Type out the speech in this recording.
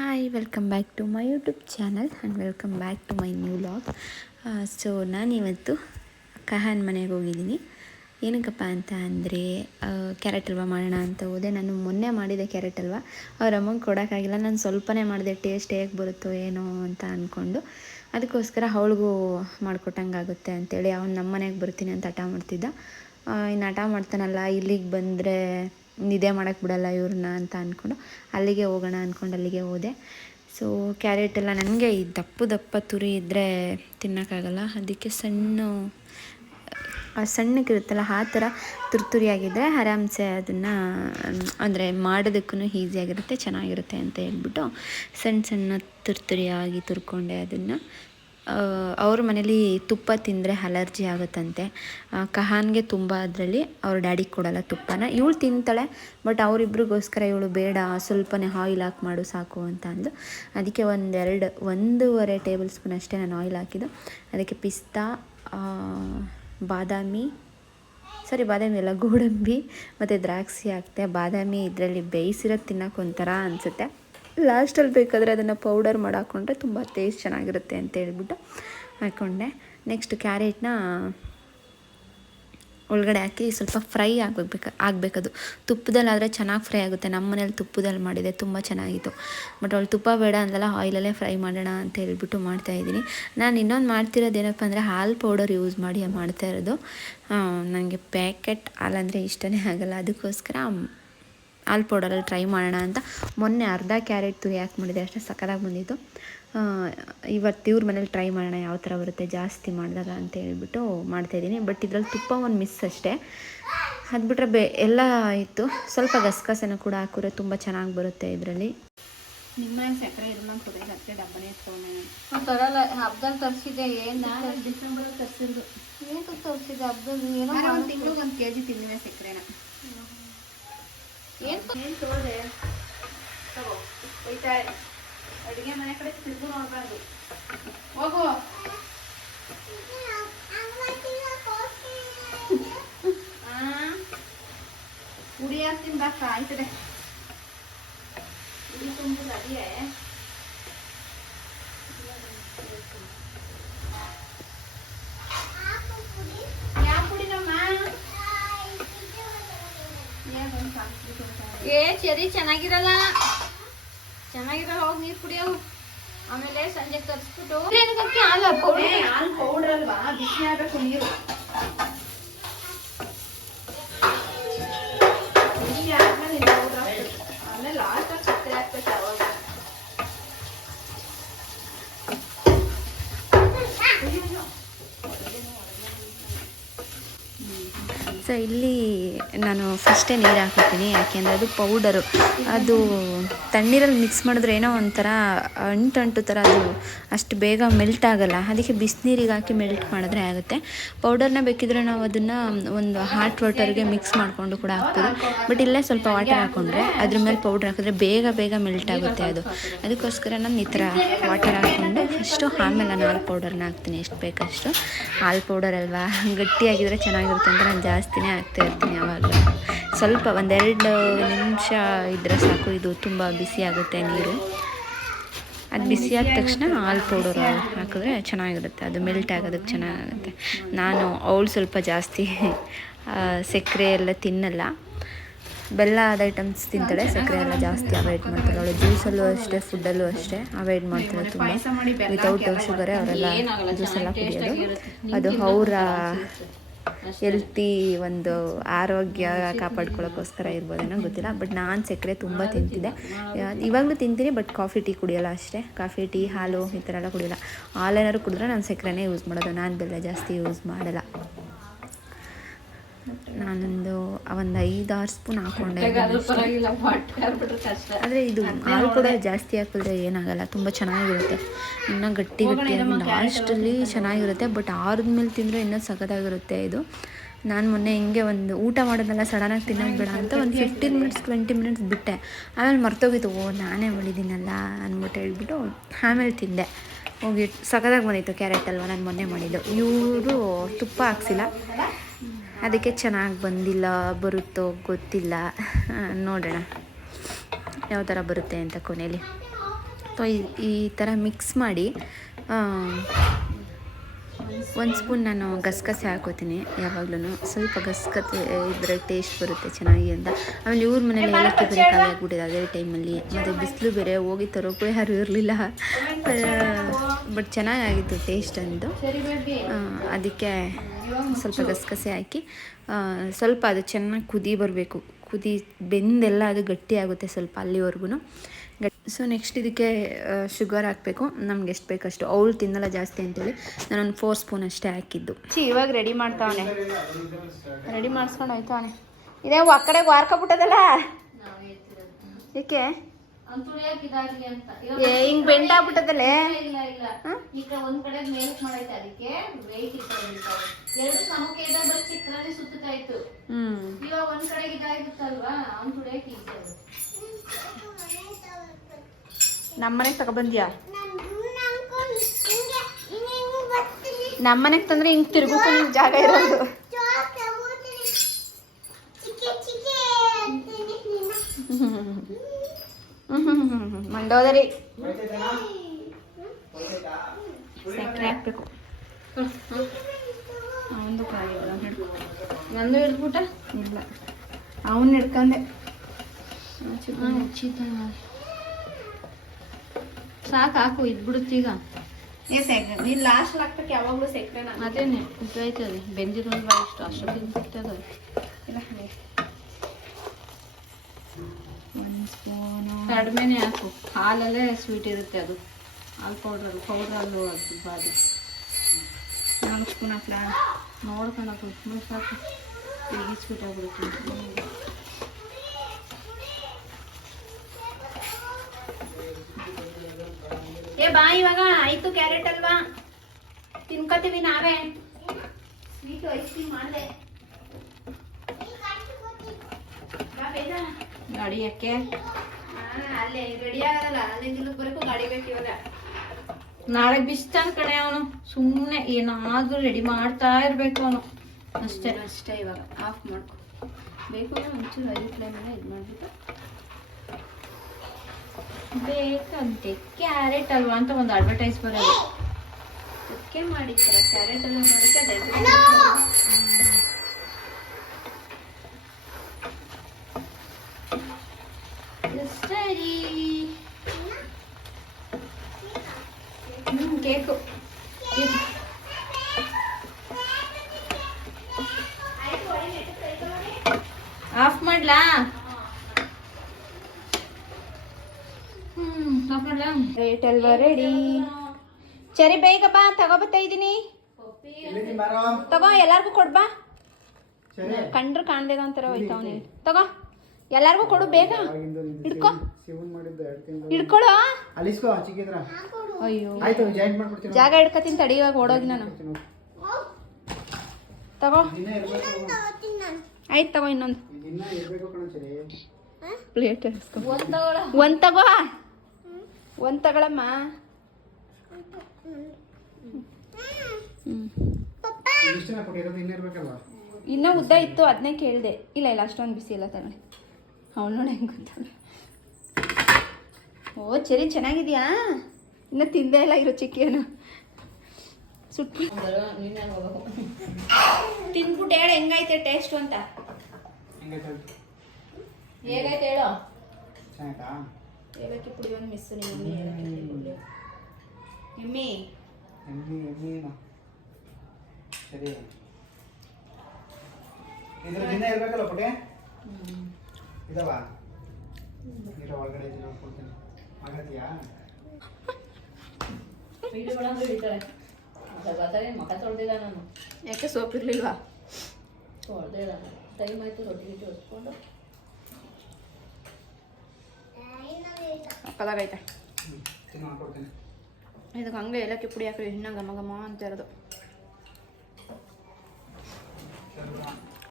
Hi welcome back to my YouTube channel and welcome back to my new vlog so ನಾನಿವತ್ತು ಕಹಾನ್ ಮನೆಗೆ ಹೋಗಿದ್ದೀನಿ. ಏನಕ್ಕಪ್ಪ ಅಂತ ಅಂದರೆ ಕ್ಯಾರೆಟ್ ಹಲ್ವ ಮಾಡೋಣ ಅಂತ ಹೋದೆ. ನಾನು ಮೊನ್ನೆ ಮಾಡಿದೆ ಕ್ಯಾರೆಟ್ ಹಲ್ವ ಅವ್ರ ಅಮ್ಮಂಗೆ ಕೊಡೋಕ್ಕಾಗಿಲ್ಲ ನಾನು ಸ್ವಲ್ಪನೇ ಮಾಡಿದೆ. ಟೇಸ್ಟ್ ಹೇಗೆ ಬರುತ್ತೋ ಏನೋ ಅಂತ ಅಂದ್ಕೊಂಡು ಅದಕ್ಕೋಸ್ಕರ ಅವಳಿಗೂ ಮಾಡಿಕೊಟ್ಟಂಗೆ ಆಗುತ್ತೆ ಅಂತೇಳಿ ಅವ್ನು ನಮ್ಮ ಮನೆಗೆ ಬರ್ತೀನಿ ಅಂತ ಹಠ ಮಾಡ್ತಿದ್ದ. ಇನ್ನು ಹಠ ಮಾಡ್ತಾನಲ್ಲ, ಇಲ್ಲಿಗೆ ಬಂದರೆ ನಿದ್ದೆ ಮಾಡೋಕ್ಕೆ ಬಿಡಲ್ಲ ಇವ್ರನ್ನ ಅಂತ ಅಂದ್ಕೊಂಡು ಅಲ್ಲಿಗೆ ಹೋಗೋಣ ಅಂದ್ಕೊಂಡು ಅಲ್ಲಿಗೆ ಹೋದೆ. ಸೊ ಕ್ಯಾರೆಟ್ ಎಲ್ಲ ನನಗೆ ಈ ದಪ್ಪ ದಪ್ಪ ತುರಿ ಇದ್ದರೆ ತಿನ್ನೋಕ್ಕಾಗಲ್ಲ. ಅದಕ್ಕೆ ಸಣ್ಣ ಸಣ್ಣಕ್ಕಿರುತ್ತಲ್ಲ ಆ ಥರ ತುರ್ತುರಿಯಾಗಿದ್ದರೆ ಆರಾಮ್ಸೆ ಅದನ್ನು, ಅಂದರೆ ಮಾಡೋದಕ್ಕೂ ಈಸಿಯಾಗಿರುತ್ತೆ ಚೆನ್ನಾಗಿರುತ್ತೆ ಅಂತ ಹೇಳ್ಬಿಟ್ಟು ಸಣ್ಣ ಸಣ್ಣ ತುರ್ತುರಿಯಾಗಿ ತುರ್ಕೊಂಡೆ ಅದನ್ನು. ಅವ್ರ ಮನೇಲಿ ತುಪ್ಪ ತಿಂದರೆ ಅಲರ್ಜಿ ಆಗುತ್ತಂತೆ. ಕಹಾನ್ಗೆ ತುಂಬ ಅದರಲ್ಲಿ ಅವ್ರ ಡ್ಯಾಡಿಗೆ ಕೊಡಲ್ಲ ತುಪ್ಪನ. ಇವಳು ತಿಂತಾಳೆ, ಬಟ್ ಅವರಿಬ್ರಿಗೋಸ್ಕರ ಇವಳು ಬೇಡ, ಸ್ವಲ್ಪನೇ ಆಯಿಲ್ ಹಾಕಿ ಮಾಡು ಸಾಕು ಅಂತ ಅಂದು. ಅದಕ್ಕೆ ಒಂದೆರಡು, ಒಂದೂವರೆ ಟೇಬಲ್ ಸ್ಪೂನ್ ಅಷ್ಟೇ ನಾನು ಆಯಿಲ್ ಹಾಕಿದ್ದು. ಅದಕ್ಕೆ ಪಿಸ್ತಾ ಬಾದಾಮಿ ಸರಿ ಬಾದಾಮಿ ಅಲ್ಲ, ಗೋಡಂಬಿ ಮತ್ತು ದ್ರಾಕ್ಷಿ ಹಾಕ್ತೆ. ಬಾದಾಮಿ ಇದರಲ್ಲಿ ಬೇಯಿಸಿರೋದು ತಿನ್ನೋಕೆ ಒಂಥರ ಅನಿಸುತ್ತೆ. ಲಾಸ್ಟಲ್ಲಿ ಬೇಕಾದರೆ ಅದನ್ನು ಪೌಡರ್ ಮಾಡಿ ಹಾಕ್ಕೊಂಡ್ರೆ ತುಂಬ ಟೇಸ್ಟ್ ಚೆನ್ನಾಗಿರುತ್ತೆ ಅಂತ ಹೇಳ್ಬಿಟ್ಟು ಹಾಕ್ಕೊಂಡೆ ನೆಕ್ಸ್ಟ್ ಕ್ಯಾರೆಟ್ನ ಒಳಗಡೆ ಹಾಕಿ ಸ್ವಲ್ಪ ಫ್ರೈ ಆಗಬೇಕು ಆಗಬೇಕದು. ತುಪ್ಪದಲ್ಲಾದರೆ ಚೆನ್ನಾಗಿ ಫ್ರೈ ಆಗುತ್ತೆ. ನಮ್ಮ ಮನೇಲಿ ತುಪ್ಪದಲ್ಲಿ ಮಾಡಿದೆ ತುಂಬ ಚೆನ್ನಾಗಿತ್ತು. ಬಟ್ ಅವಳು ತುಪ್ಪ ಬೇಡ ಅಂದಲ್ಲ, ಆಯಿಲಲ್ಲೇ ಫ್ರೈ ಮಾಡೋಣ ಅಂತ ಹೇಳ್ಬಿಟ್ಟು ಮಾಡ್ತಾಯಿದ್ದೀನಿ ನಾನು ಇನ್ನೊಂದು ಮಾಡ್ತಿರೋದು ಏನಪ್ಪ ಅಂದರೆ ಹಾಲು ಪೌಡರ್ ಯೂಸ್ ಮಾಡಿ ಮಾಡ್ತಾ ಇರೋದು. ನನಗೆ ಪ್ಯಾಕೆಟ್ ಹಾಲಂದರೆ ಇಷ್ಟನೇ ಆಗಲ್ಲ. ಅದಕ್ಕೋಸ್ಕರ ಹಾಲು ಪೌಡರಲ್ಲಿ ಟ್ರೈ ಮಾಡೋಣ ಅಂತ ಮೊನ್ನೆ ಅರ್ಧ ಕ್ಯಾರೆಟ್ ತುರಿ ಹಾಕಿ ಮಾಡಿದೆ ಅಷ್ಟೇ ಸಕ್ಕತ್ತಾಗಿ ಬಂದಿತ್ತು. ಆ, ಇವತ್ತು ಇವ್ರ ಮನೇಲಿ ಟ್ರೈ ಮಾಡೋಣ ಯಾವ ಥರ ಬರುತ್ತೆ ಜಾಸ್ತಿ ಮಾಡಿದಾಗ ಅಂತ ಹೇಳಿಬಿಟ್ಟು ಮಾಡ್ತಾಯಿದ್ದೀನಿ ಬಟ್ ಇದ್ರಲ್ಲಿ ತುಪ್ಪ ಒಂದು ಮಿಸ್ ಅಷ್ಟೇ. ಅದು ಬಿಟ್ಟರೆ ಬೆ ಎಲ್ಲ ಇತ್ತು. ಸ್ವಲ್ಪ ಗಸಗಸೆನ ಕೂಡ ಹಾಕಿದ್ರೆ ತುಂಬ ಚೆನ್ನಾಗಿ ಬರುತ್ತೆ ಇದರಲ್ಲಿ. ನಿಮ್ಮ ಸಕ್ಕರೆ ಇದನ್ನ ಕೊಡೋದು ಅದಕ್ಕೆ ಡಬ್ಬನೇ ಇಟ್ಕೊಂಡೆ ತರಲ್ಲ ಹಬ್ಬದಲ್ಲಿ ತರಿಸಿದೆ ಏನ್ ಡಿಸೆಂಬರ್ ತರಿಸಿದ್ದು ಏನು ತರಿಸಿದೆ ಹಬ್ಬದಲ್ಲಿ ಏನೋ ಒಂದು ತಿಂಗಳಿಗೆ ಒಂದು ಕೆ ಜಿ ತಿಂದಿನ ಸಕ್ಕರೆನ. ಏನ್ ಏನು ತೋದೆ ತಗೋ ಹೋಯ್ತಾ ಅಡುಗೆ ಮನೆ ಕಡೆ ತಿರುಗು ನೋಡ್ಬಾರ್ದು. ಹೋಗು. ಉಡಿ ಹಾಕ್ತೀನಿ ಬಾ ಆಯ್ತದೆ ಏ, ಚರಿ, ಚೆನ್ನಾಗಿರಲ್ಲ. ಚೆನ್ನಾಗಿರಲ್ಲ ಹೋಗಿ ನೀರು ಕುಡಿಯೋವು ಆಮೇಲೆ ಸಂಜೆ ತರಿಸ್ಬಿಟ್ಟು ಹಾಲು ಪೌಡರ್ ಹಾಲು ಪೌಡರ್ ಅಲ್ವಾ? ಬಿಸಿ ಆಗಬೇಕು ನೀರು. ಸೊ ಇಲ್ಲಿ ನಾನು ಫಸ್ಟೇ ನೀರು ಹಾಕಿರ್ತೀನಿ ಯಾಕೆಂದರೆ ಅದು ಪೌಡರು ಅದು ತಣ್ಣೀರಲ್ಲಿ ಮಿಕ್ಸ್ ಮಾಡಿದ್ರೆ ಏನೋ ಒಂಥರ ಅಂಟು ಅಂಟು ಥರ ಅದು ಅಷ್ಟು ಬೇಗ ಮೆಲ್ಟ್ ಆಗಲ್ಲ. ಅದಕ್ಕೆ ಬಿಸಿನೀರಿಗೆ ಹಾಕಿ ಮೆಲ್ಟ್ ಮಾಡಿದ್ರೆ ಆಗುತ್ತೆ. ಪೌಡರ್ನ ಬೇಕಿದ್ರೆ ನಾವು ಅದನ್ನು ಒಂದು ಹಾಟ್ ವಾಟರ್ಗೆ ಮಿಕ್ಸ್ ಮಾಡಿಕೊಂಡು ಕೂಡ ಹಾಕ್ತೀವಿ ಬಟ್ ಇಲ್ಲೇ ಸ್ವಲ್ಪ ವಾಟರ್ ಹಾಕ್ಕೊಂಡ್ರೆ ಅದ್ರ ಮೇಲೆ ಪೌಡ್ರ್ ಹಾಕಿದ್ರೆ ಬೇಗ ಬೇಗ ಮೆಲ್ಟ್ ಆಗುತ್ತೆ ಅದು. ಅದಕ್ಕೋಸ್ಕರ ನಾನು ಈ ಥರ ವಾಟರ್ ಹಾಕ್ಕೊಂಡು ಫಸ್ಟು ಆಮೇಲೆ ನಾನು ಹಾಲು ಪೌಡರ್ನ ಹಾಕ್ತೀನಿ. ಎಷ್ಟು ಬೇಕಷ್ಟು ಹಾಲು ಪೌಡರ್ ಅಲ್ವಾ? ಗಟ್ಟಿಯಾಗಿದ್ದರೆ ಚೆನ್ನಾಗಿರುತ್ತೆ ಅಂತ ನಾನು ಜಾಸ್ತಿನೇ ಹಾಕ್ತಾ ಇರ್ತೀನಿ ಯಾವಾಗ. ಸ್ವಲ್ಪ ಒಂದೆರಡು ನಿಮಿಷ ಇದ್ದರೆ ಸಾಕು. ಇದು ತುಂಬ ಬಿಸಿ ಆಗುತ್ತೆ ನೀರು. ಅದು ಬಿಸಿ ಆದ ತಕ್ಷಣ ಹಾಲು ಪೌಡರ್ ಹಾಕಿದ್ರೆ ಚೆನ್ನಾಗಿರುತ್ತೆ. ಅದು ಮೆಲ್ಟ್ ಆಗೋದಕ್ಕೆ ಚೆನ್ನಾಗಿರುತ್ತೆ. ನಾನು ಅವಳು ಸ್ವಲ್ಪ ಜಾಸ್ತಿ ಸಕ್ಕರೆ ಎಲ್ಲ ತಿನ್ನಲ್ಲ. ಬೆಲ್ಲದ ಐಟಮ್ಸ್ ತಿಂತಾಳೆ ಸಕ್ಕರೆ ಎಲ್ಲ ಜಾಸ್ತಿ ಅವಾಯ್ಡ್ ಮಾಡ್ತಾಳೆ ಅವಳು ಜ್ಯೂಸಲ್ಲೂ ಅಷ್ಟೇ ಫುಡ್ಡಲ್ಲೂ ಅಷ್ಟೇ ಅವಾಯ್ಡ್ ಮಾಡ್ತಾಳೆ ತುಂಬ. ಬೆಲ್ಲ ವಿತೌಟ್ ಶುಗರೇ ಅವರೆಲ್ಲ ಜ್ಯೂಸೆಲ್ಲ ಕುಡಿಯೋದು. ಅದು ಅವರ ಹೆಲ್ತಿ ಒಂದು ಆರೋಗ್ಯ ಕಾಪಾಡ್ಕೊಳ್ಳೋಕ್ಕೋಸ್ಕರ ಇರ್ಬೋದೇನೋ ಗೊತ್ತಿಲ್ಲ. ಬಟ್ ನಾನು ಸಕ್ಕರೆ ತುಂಬ ತಿಂತಿದ್ದೆ. ಇವಾಗಲೂ ತಿಂತೀನಿ ಬಟ್ ಕಾಫಿ ಟೀ ಕುಡಿಯೋಲ್ಲ ಅಷ್ಟೇ. ಕಾಫಿ ಟೀ ಹಾಲು ಈ ಥರ ಎಲ್ಲ ಕುಡಿಯೋಲ್ಲ. ಹಾಲೇನಾದ್ರು ಕುಡಿದ್ರೆ ನಾನು ಸಕ್ಕರೆನೇ ಯೂಸ್ ಮಾಡೋದು. ನಾನು ಬೆಲ್ಲ ಜಾಸ್ತಿ ಯೂಸ್ ಮಾಡಲ್ಲ. ನಾನೊಂದು ಒಂದು ಐದು ಆರು ಸ್ಪೂನ್ ಹಾಕೊಂಡೆ. ಆದರೆ ಇದು ಹಾಲು ಕೂಡ ಜಾಸ್ತಿ ಹಾಕಿದ್ರೆ ಏನಾಗಲ್ಲ ತುಂಬ ಚೆನ್ನಾಗಿರುತ್ತೆ. ಇನ್ನೂ ಗಟ್ಟಿ ಗಟ್ಟಿ ಲಾಸ್ಟಲ್ಲಿ ಚೆನ್ನಾಗಿರುತ್ತೆ ಬಟ್ ಆರದ ಮೇಲೆ ತಿಂದರೆ ಇನ್ನೂ ಸಖತ್ತಾಗಿರುತ್ತೆ ಇದು. ನಾನು ಮೊನ್ನೆ ಹಿಂಗೆ ಒಂದು ಊಟ ಮಾಡೋದೆಲ್ಲ ಸಡನ್ನಾಗಿ ತಿನ್ನೋದು ಬೇಡ ಅಂತ ಒಂದು ಫಿಫ್ಟೀನ್ ಮಿನಿಟ್ಸ್ ಟ್ವೆಂಟಿ ಮಿನಿಟ್ಸ್ ಬಿಟ್ಟೆ. ಆಮೇಲೆ ಮರ್ತೋಗಿತ್ತು ಓ ನಾನೇ ಮಾಡಿದ್ದೀನಲ್ಲ ಅಂದ್ಬಿಟ್ಟು ಹೇಳ್ಬಿಟ್ಟು ಆಮೇಲೆ ತಿಂದೆ. ಹೋಗಿ ಸಖತ್ತಾಗಿ ಬಂದಿತ್ತು ಕ್ಯಾರೆಟ್ ಅಲ್ವಾ ನಾನು ಮೊನ್ನೆ ಮಾಡಿದ್ದು. ಇವರು ತುಪ್ಪ ಹಾಕ್ಸಿಲ್ಲ. ಅದಕ್ಕೆ ಚೆನ್ನಾಗಿ ಬಂದಿಲ್ಲ, ಬರುತ್ತೋ ಗೊತ್ತಿಲ್ಲ. ನೋಡೋಣ. ಯಾವ ಥರ ಬರುತ್ತೆ ಅಂತ ಕೊನೆಯಲ್ಲಿ ಸೊ ಈ ಥರ ಮಿಕ್ಸ್ ಮಾಡಿ ಒಂದು ಸ್ಪೂನ್ ನಾನು ಗಸಗಸೆ ಹಾಕೋತೀನಿ ಯಾವಾಗ್ಲೂ ಸ್ವಲ್ಪ ಗಸಗಸೆ ಇದ್ರೆ ಟೇಸ್ಟ್ ಬರುತ್ತೆ ಚೆನ್ನಾಗಿ ಅಂತ. ಆಮೇಲೆ ಇವ್ರ ಮನೇಲಿ ಏಲಕ್ಕಿ ಬೇರೆ ಖಾಲಿ ಆಗ್ಬಿಟ್ಟಿದೆ ಅದೇ ಟೈಮಲ್ಲಿ ಮತ್ತು ಬಿಸಿಲು ಬೇರೆ, ಹೋಗಿ ತರೋಕ್ಕೂ ಯಾರು ಇರಲಿಲ್ಲ. ಬಟ್ ಚೆನ್ನಾಗಾಗಿತ್ತು ಟೇಸ್ಟ್ ಅಂದು. ಅದಕ್ಕೆ ಸ್ವಲ್ಪ ಗಸಗಸೆ ಹಾಕಿ ಸ್ವಲ್ಪ ಅದು ಚೆನ್ನಾಗಿ ಕುದಿ ಬರಬೇಕು. ಕುದಿ ಬೆಂದೆಲ್ಲ ಅದು ಗಟ್ಟಿ ಆಗುತ್ತೆ ಸ್ವಲ್ಪ ಅಲ್ಲಿವರೆಗೂ ಗಟ್ ಸೊ ನೆಕ್ಸ್ಟ್ ಇದಕ್ಕೆ ಶುಗರ್ ಹಾಕಬೇಕು. ನಮ್ಗೆ ಎಷ್ಟು ಬೇಕಷ್ಟು. ಅವಳು ತಿನ್ನಲ್ಲ ಜಾಸ್ತಿ ಅಂತೇಳಿ ನಾನೊಂದು ಫೋರ್ ಸ್ಪೂನ್ ಅಷ್ಟೇ ಹಾಕಿದ್ದು. ಚಿ ಇವಾಗ ರೆಡಿ ಮಾಡ್ತಾವನೆ. ರೆಡಿ ಮಾಡಿಸ್ಕೊಂಡು ಹೋಯ್ತಾವನೆ. ಇದೇ ಆ ಕಡೆಗೆ ವಾರ್ಕೊಬಿಟ್ಟದಲ್ಲ ಏಕೆ? ಅವ್ನ್ ಬೆಂಡ್ ಈಗ ಹಿಂಗೆ ಬೆಂಡಾಗ್ಬಿಟ್ಟದಲ್ಲೇ ಇಲ್ಲ ಇಲ್ಲ ಈಗ ಒಂದ್ ಕಡೆ ಮೇಲಕ್ ಮಾಡೈತೆ ಅದಕ್ಕೆ ವೆಯ್ಟ್ ಎರಡು ಸಮಕ್ಕೆ ಇದ್ದಾಗ ಬರೀ ಚಿಕ್ಕದಲ್ಲಿ ಸುತ್ತಾ ಇತ್ತು. ಇವಾಗ ಒಂದ್ ಕಡೆಗೆ ಇದಾಗುತ್ತಲ್ವಾ ಅವ್ನ್ ತುಳಿಯಕ್ ಆಗುತ್ತೆ. ನಮ್ಮನೆಗೆ ತಗೊಬಂದ್ಯಾ ನಮ್ಮನೆಗೆ ತಂದ್ರೆ ಹಿಂಗ್ ತಿರ್ಗೂ ನಿಂಗೆ ಜಾಗ ಇರೋದು. ಮಂಡೋದರಿ ಸಕ್ಕರೆ ಹಾಕ್ಬೇಕು. ಅವಂದು ಕಾಯಿ ಹಿಡ್ಕೊ. ನಂದು ಹಿಡ್ಬಿಟ್ಟ ಇಲ್ಲ. ಅವನು ಹಿಡ್ಕೊಂಡೆ. ಸಾಕು ಹಾಕು ಇದ್ಬಿಡುತ್ತೆ ಈಗ. ಏ ಸೆಕ್ ನೀನು ಲಾಸ್ಟ್ ಹಾಕ್ಬೇಕು ಯಾವಾಗಲೂ ಸೆಕ್ರೆ ಅದೇನೆ ಇದಾಯ್ತದೆ ಬೆಂದಿರೋದು ಇಷ್ಟು ಅಷ್ಟೊತ್ತಿಗೆ ಸಿಗ್ತದೆ ಇಲ್ಲ ಒಂದು ಸ್ಪೂನು ಕಡಿಮೆನೆ ಹಾಕು. ಹಾಲಲ್ಲೇ ಸ್ವೀಟ್ ಇರುತ್ತೆ ಅದು. ಹಾಲು ಪೌಡ್ರಲ್ಲಿ ಪೌಡ್ರಲ್ಲೂ ಅದು ಬಾದಿ. ನಾಲ್ಕು ಸ್ಪೂನ್ ಹಾಕ್ಲಾ? ನೋಡ್ಕೊಂಡು ಸುಮ್ಮನೆ ಸಾಕು. ಈಗ ಸ್ವೀಟ್ ಆಗ್ಬಿಡುತ್ತೆ. ಏ ಬಾ ಇವಾಗ. ಆಯ್ತು ಕ್ಯಾರೆಟ್ ಅಲ್ವಾ? ತಿನ್ಕೋತೀವಿ ನಾವೇ. ಸ್ವೀಟ್ ಐಸ್ ಕ್ರೀಮ್ ಮಾಡಿದೆ ಗಾಡಿ ಯಾಕೆ ಅಲ್ಲೇ ರೆಡಿ ಆಗಲ್ಲ. ಅಲ್ಲಿಂದ ಗಾಡಿ ನಾಳೆ ಬಿಸ್ತಾನ ಕಣೆ ಅವನು. ಸುಮ್ಮನೆ ಏನಾದ್ರೂ ರೆಡಿ ಮಾಡ್ತಾ ಇರಬೇಕು ಅವನು. ಅಷ್ಟೇ. ಅಷ್ಟೇ ಇವಾಗ. ಆಫ್ ಮಾಡ್ಕೊ. ಬೇಕು ಒಂಚೂರು ಐದು ಫ್ಲೇಮಲ್ಲೇ ಇದು ಮಾಡಿಬಿಟ್ಟು. ಬೇಕಂತೆ. ಕ್ಯಾರೆಟ್ ಅಲ್ವಾ ಅಂತ ಒಂದು ಅಡ್ವರ್ಟೈಸ್ ಬರೋದು. ಅದಕ್ಕೆ ಮಾಡಿರ್ತಾರೆ ಕ್ಯಾರೆಟ್ ಅಲ್ಲ ಮಾಡಿಕ್ಕೆ ಅದು ಸರಿ ಹ್ಮ್ ಕೇಕು ಇದು ಆಫ್ ಮಾಡ್ಲಾ? ಹ್ಮ್ ಆಫ್ ಮಾಡ್ಲಾ? ರೇಟ್ ಅಲ್ವಾ ರೆಡಿ ಸರಿ ಬೇಗ ಬಾ ತಗೋಬತ್ತಾ ಇದ್ದೀನಿ. ತಗೋ ಎಲ್ಲಾರ್ಗೂ ಕೊಡ್ಬಾ ಕಂಡ್ರು ಕಾಣ್ದೇಗ ಅಂತಾರ ಹೋಯ್ತಾವನೆ ತಗೋ ಎಲ್ಲಾರ್ಗೂ ಕೊಡು ಬೇಗ. ಹಿಡ್ಕೊ. ಹಿಡ್ಕೊಳೋ? ಅಲಿಸ್ಕೋ ಚಿಕ್ಕಿದ್ರ ಅಯ್ಯೋ. ಆಯ್ತು ಜಾಯಿಂಟ್ ಮಾಡ್ಬಿಡ್ತೀನಿ ಜಾಗ ಹಿಡ್ಕತೀನಿ ತಡಿ ಇವಾಗ ಓಡೋಗಿ ನಾನು. ತಗೋ. ಆಯ್ತು ತಗೋ ಇನ್ನೊಂದು. ದಿನ ಇರ್ಬೇಕು ಕಣ ಸರಿ. ಪ್ಲೇಟ್ ಒಂದ್ ತಗೋ. ಒಂದು ತಗೊಳಮ್ಮ. ಇನ್ನ ಇರ್ಬೇಕಲ್ವಾ? ಇನ್ನೂ ಉದ್ದ ಇತ್ತು ಅದನ್ನೇ ಕೇಳಿದೆ. ಇಲ್ಲ ಇಲ್ಲ ಅಷ್ಟೊಂದು ಬಿಸಿ ಇಲ್ಲ ತಗೊಳ್ಳಿ. ಅವ್ನು ನೋಡಿ ಹೆಂಗೆ ಓ ಚರಿ ಚೆನ್ನಾಗಿದ್ಯಾ? ಇನ್ನು ತಿಂದೇ ಇಲ್ಲ ಇರೋ ಚಿಕ್ಕಿಯನ್ನು. ಸುಟ್ಟು ತಿಂದ್ಬಿಟ್ಟು ಹೇಳು ಹೆಂಗೈತೆ ಟೇಸ್ಟು ಅಂತ. ಹೆಂಗೈತೆ ಹೇಳು. ಏಲಕ್ಕಿ ಪುಡಿ ಒಂದು ಮಿಸ್ ನಿಮ್ಮ ಪುಡಿ ಎಮ್ಮಿ? ಎಮ್ಮಿ ಎಮ್ಮಿನ ಸರಿ. ಇದ್ರ ದಿನ ಇರ್ಬೇಕಲ್ಲ ಪುಟೆ ಇದಾವ? ಇರೋ ಒಳಗಡೆ ಇದನ್ನ ನೋಡ್ಕೊಳ್ತೀನಿ ಆಗತ್ತೀಯಾ ಮಠ ತೊಳೆದಿಲ್ಲ ನಾನು. ಯಾಕೆ ಸೋಪ್ ಇರಲಿಲ್ವಾ? ತೊಳೆದೇ ಇಲ್ಲ ಟೈಮ್ ಆಯ್ತು ರೊಟ್ಟಿ ಗಿಟ್ಟಿ ಹೊಸ್ಕೊಂಡು ಕಲಾಗೈತೆ ಇದಕ್ಕೆ ಹಂಗೆ ಏಲಕ್ಕಿ ಪುಡಿ ಹಾಕಿ ಇನ್ನೂ ಘಮ ಘಮ ಅಂತ ಇರೋದು.